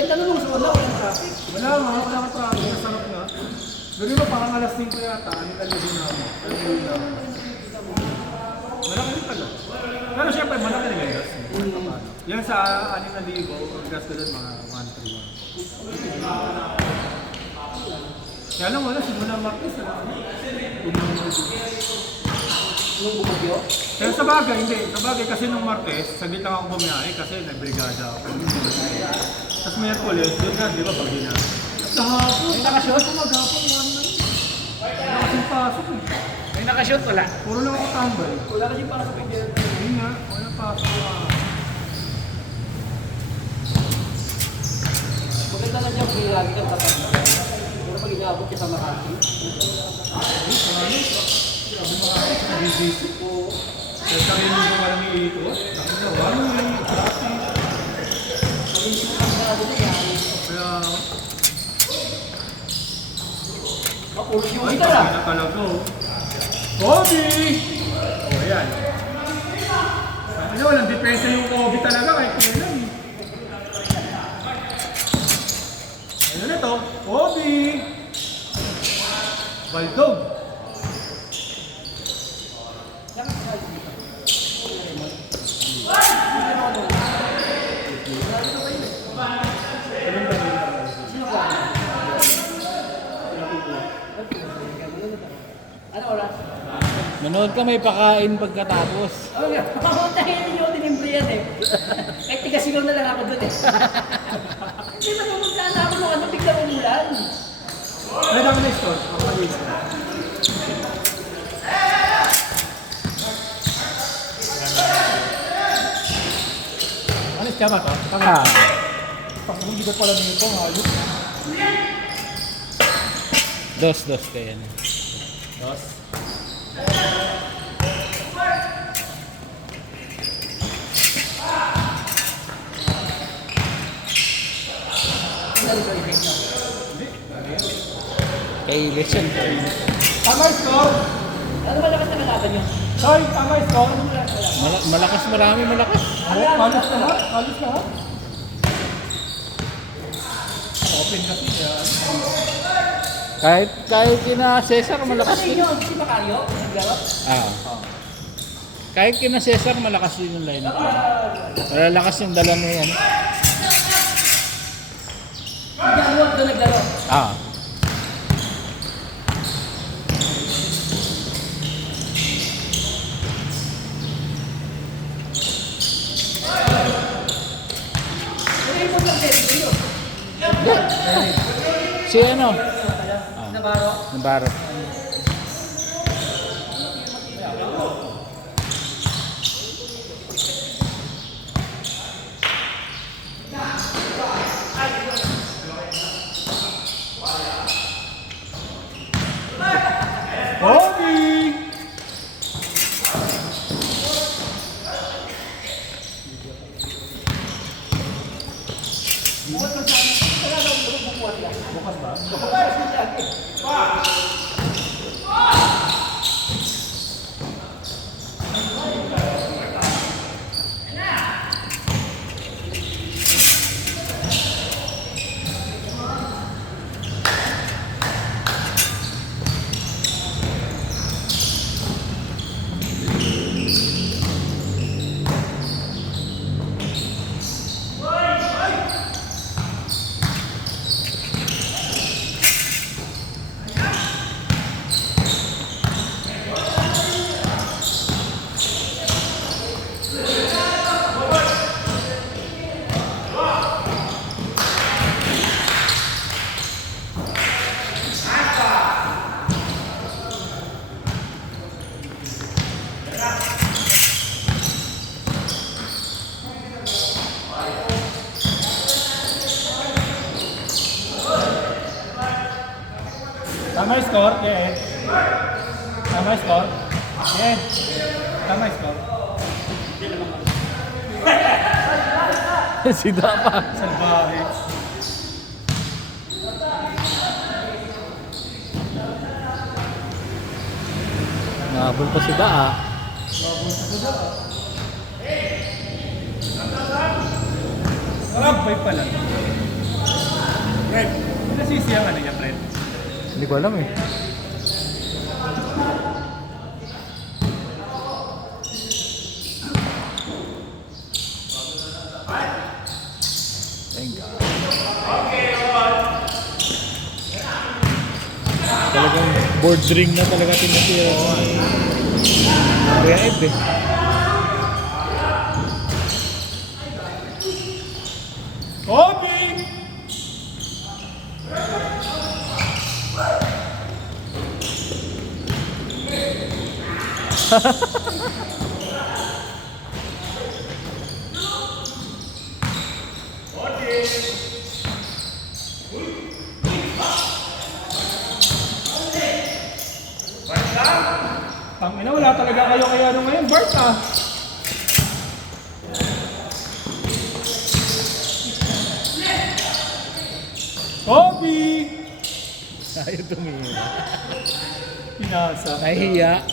Ganda na nung wala, walang traffic. Wala ka traffic. Masarap nga. Doon mo parang alas 5 yata. Ano talaga din ako? Malaki rin pala. Pero syempre, malaki rin yung gas. Yan sa 6,000, ang gas ko doon mga 1,300. Kaya lang wala, simula Martes. Nung bumagyo? Pero sa bagay, hindi. Sa bagay kasi nung Martes, saglit lang ako bumiyahe kasi nag-brigada ako. Tapos Miyerkules, yun nga, di ba, bagay na. Sa hapon, May nakashoot? maghapon, wala kasing pasok eh. May nakashoot, wala. Puro lang ako tambay. Wala kasi para sa picture. Hindi nga, wala pasok. Maganda na dyan, kung lagi kang tatanda. Pero pag inaabot ka sa Makati. Nag-visit ko. Kaya sa rin yung walang iito. Sabi na, walang traffic. Kaya, Mapulog yung ay, kita kasi lang. na talaga. Kobe! O, ayan. Sabi na, walang depensa yung Kobe talaga kahit kailan. Ayun na to, Kobe! Baldog! Ano oras? Manood ka, may pakain pagkatapos. Oh, nga. Tayo ninyo tinimbre yan eh. Kahit tigasigaw na lang ako dun eh. Hindi ba naman ako nung ano, biglang umulan. Ay, dami na store. Ako malinis na. Alis ka ba to? Ah. Hindi ko pala nito, hayop. Dos kayo na. Dos. Kay election ko. Tama yung score! Ano malakas na kalaban nyo? Sorry, tama yung score! Malakas marami, malakas. Halos lahat? Halos lahat? Open kasi yan. Kahit kina Cesar, malakas Kasi din. yun, si Macario, naglaro. Ah. Kahit kina Cesar, malakas din yung lineup. Malalakas yung dala na yan. Si Januak doon naglaro. Ah. Ano yung punta sa yun? Si ano? Navarro. Navarro. Kobe! Bukas ba? Tama yung score? Yeah. Tama yung score? Yeah. Tama yung score? Si Dapa. Salbahe. Nabol pa si Daa. Rambay pala. Fred, nasisiyang ano niya, Fred? Hindi ko alam eh. Thank God. Talagang board ring na talaga tinatira ni Kuya Ed eh. Kobe! Tangina, wala talaga kayo kaya ano ngayon, Bart ah. Kobe! Ayaw tumira. Pinasa. Nahihiya.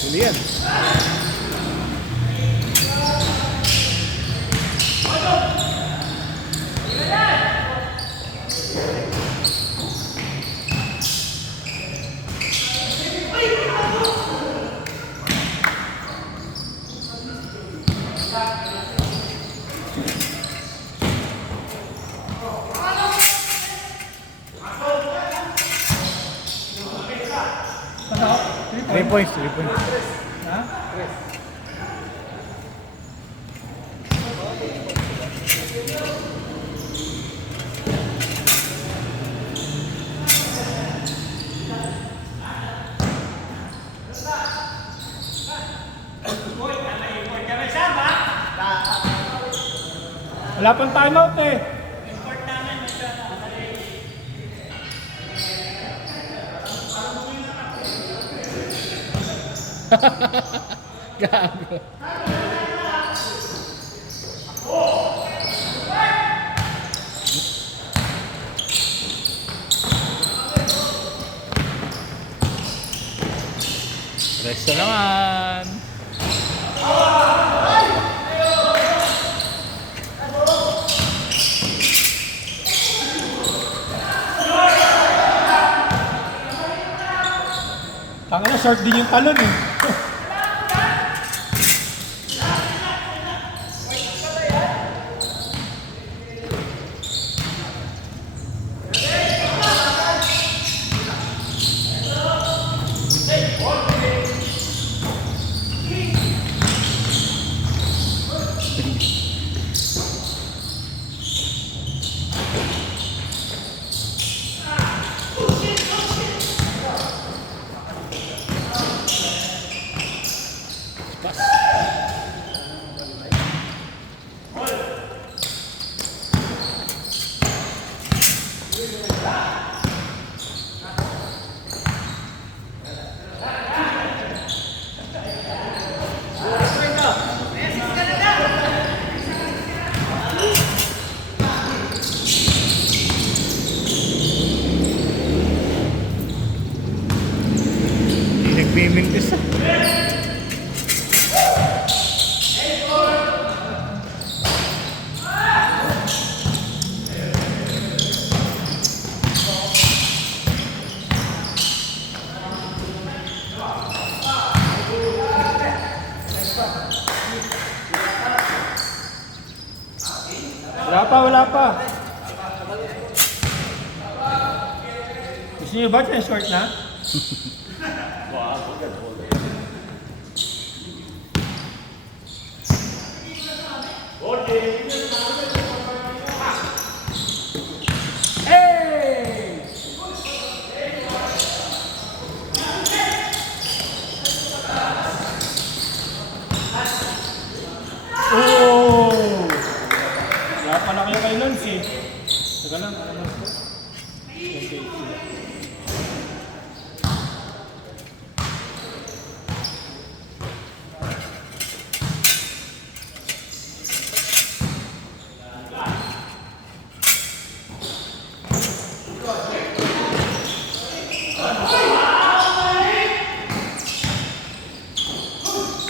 Huli yan. Ano? 3 points, 3 points. Ha? Wala pang timeout eh. Gago. Resto naman. Tangina, short din yung talon eh. Nagbimintis ah. Wala pa, wala pa. Gusto niyo ba yung short na? Hey! Oh! Wala pa na kayo kay Lance eh. Taga lang, ano? Okay.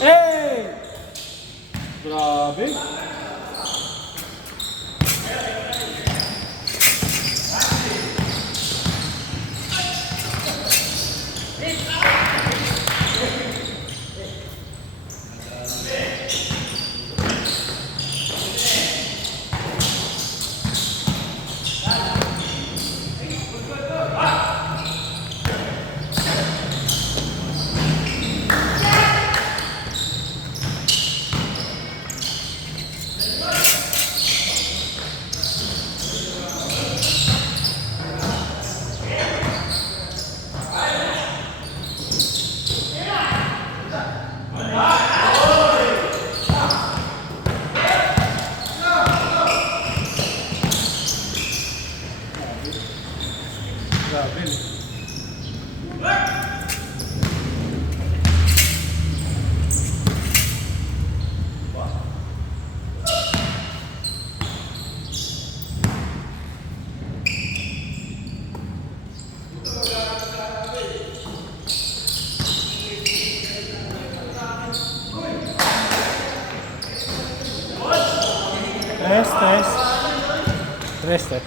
Hey! Grabe. Test, test. Rest.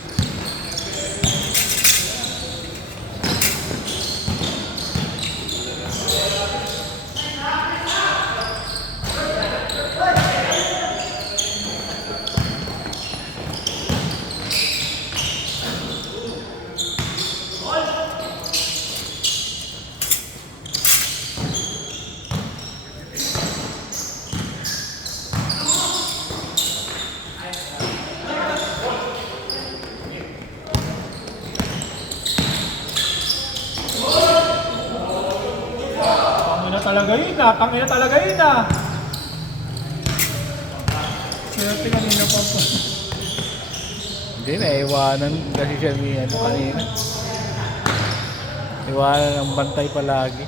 Pangina talaga yun ah. Swerte kanina pa po. Hindi na, iwanan kasi siya ni ano kanina. Iwanan ang bantay palagi.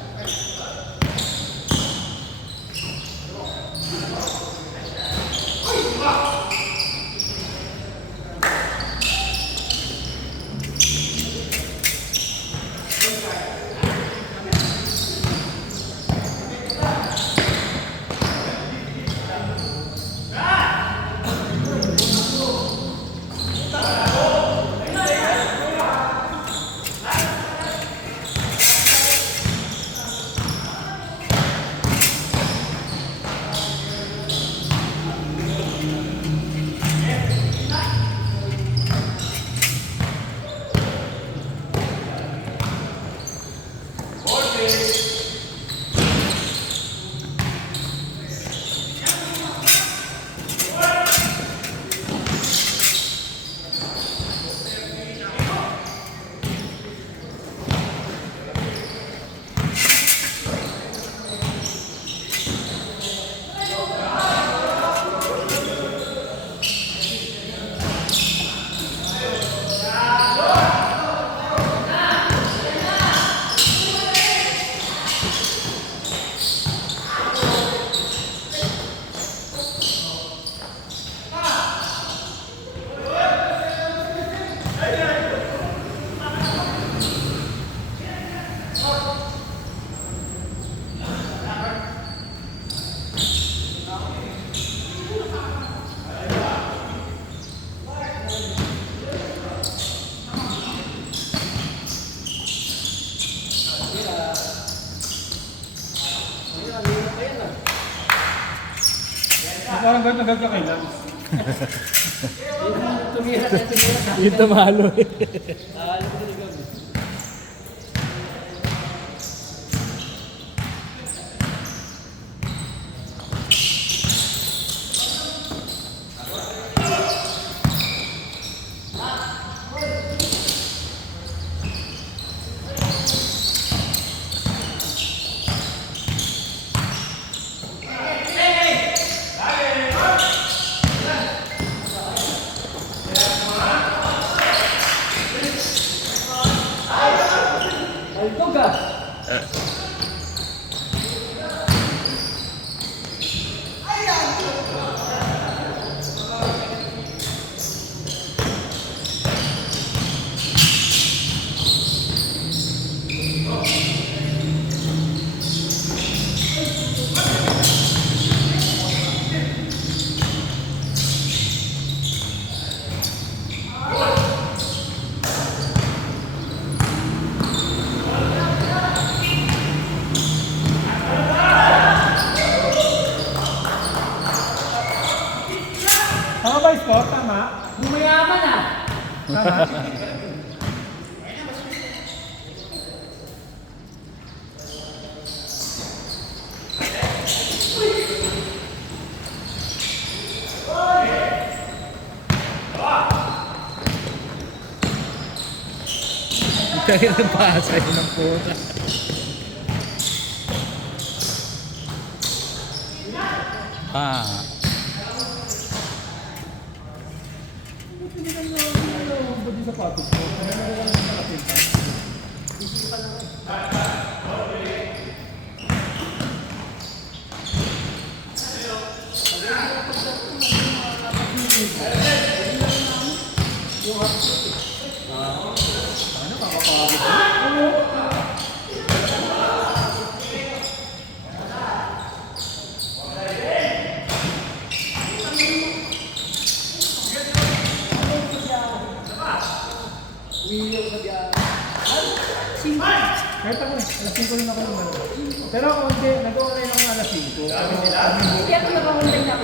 Parang ganito nagkakailan. Tumira. Yung tumalo eh. Tama ba score? Tama? Bumayaman ah. Tama? Kaya ng pasay ng puta. Ah. Kahit ako, alas 5 rin ako naman. Pero ako hindi, nag-online ako alas 5. Sabi nila, Hindi ako naka-online na ako.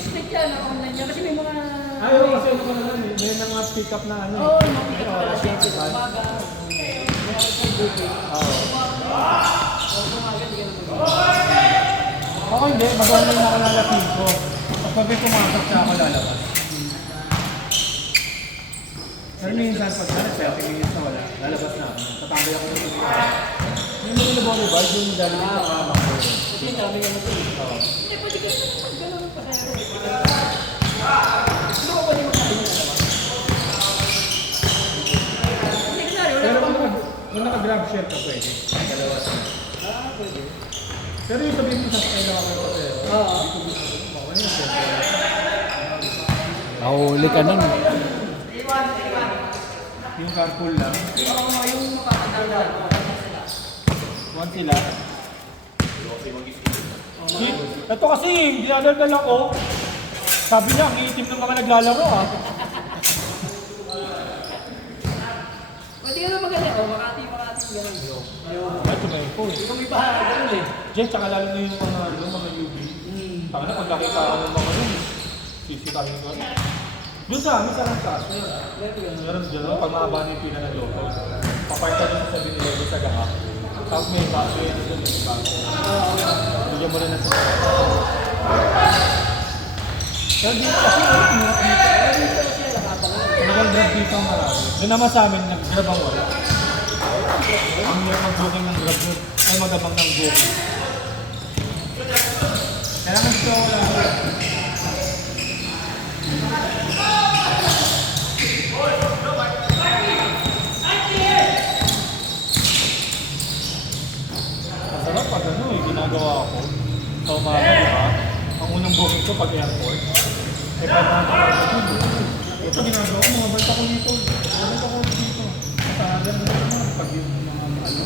Stick yan, naka-online na. Kasi may mga... ayaw kasi ano ko naman eh, may mga pick up na ano eh. Oo, makikita ko pala siya. Umaga. Ako hindi, mag-online ako ng alas 5. Pag may pumasok siya ako lalabas. Pero minsan pag sana 30 minutes na wala, lalabas na ako. Tatambay ako ng yung mga na-volleyball, yung dali sa kama ko. Kasi sabi niya mo ito. Oo. Hindi, pwede ka naman gano'n pa sa'yo. Ano ko pwede magsabi niya naman? Hindi, kunwari, wala Pero ka bang... kung naka-grab share ka pwede. Dalawa sa Pwede. pero yung sabihin mo sa kanya ako yung pasero. Oo. Okay yun, siyempre. Nahuli ka nun. Yung carpool lang. Yung makakatanda ko. One sila. Ito kasi, dinadaldal ako. Sabi niya, ang iitim ng mga naglalaro ah. Pwede ka na magaling. O, Makati, gano'n. Ito may po eh. Ikaw may bahala, gano'n eh. Jess, tsaka lalo na yung mga UV. Taka na, pag nakita ako ng mga yun, sisitahin ko. Doon sa amin, sa Rantas. Meron dyan, pag mahaba na yung pila ng logo. Papayta din sa binilego sa gaha. Tapos may baso yun doon, may baso. Bigyan mo rin na sa pero dito kasi, nag-grab dito ang marami. Doon naman sa amin, nag-grab ang wala. Ang hirap mag-booking ng grab doon, ay magabang ng booking. Kailangan dito ako lang. Masarap pag ano eh, ginagawa ko. Sa umaga, di ba? Ang unang booking ko pag airport. Eh, pag ito ginagawa ko, mga balik ako dito. Balik ako dito. Kasagan mo naman pag yung mga ano.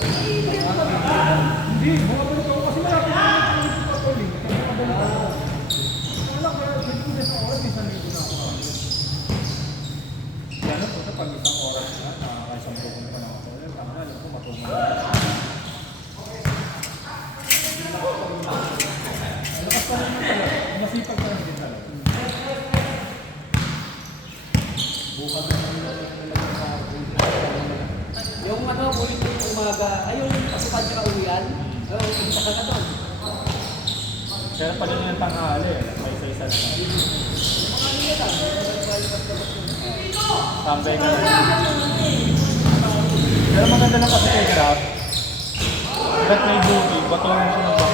Hindi, bumabalik ako kasi marami na yung patuloy. Bumabalik ako. Wala kaya, dito na sa oras, isang linggo na ako. Yan po sa pag isang oras na, nakakaisang booking pa na ako. Tama na, alam ko matulungan na. Malakas pa rin naman talaga. Masipag pa rin din talaga. Yung ano, bulit ko yung umaga. Ay, yung pasukan niya kauwian. Oo, kita ka na doon. Pero pag yun yung tanghali, may isa-isa na lang. Mga nila lang. Tambay ka na. Pero maganda lang kasi kay Grab. Grab may booking, bato mo siya ng baka.